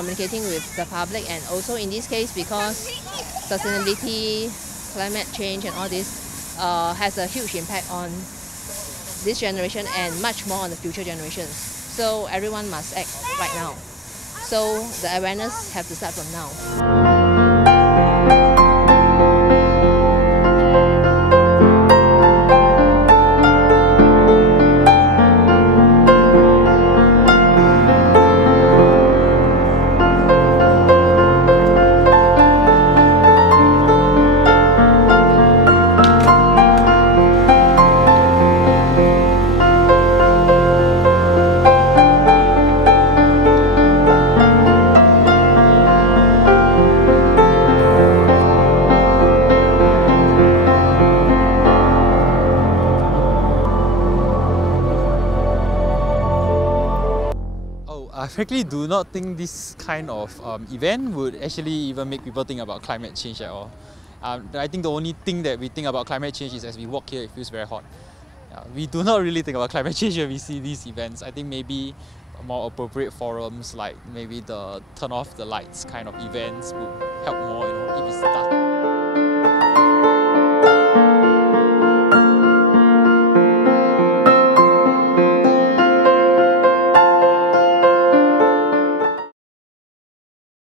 communicating with the public, and also in this case because sustainability, climate change and all this has a huge impact on this generation and much more on the future generations. So everyone must act right now. So the awareness have to start from now. I frankly do not think this kind of event would actually even make people think about climate change at all. I think the only thing that we think about climate change is as we walk here, it feels very hot. We do not really think about climate change when we see these events. I think maybe more appropriate forums like maybe the turn off the lights kind of events would help more, if it's dark.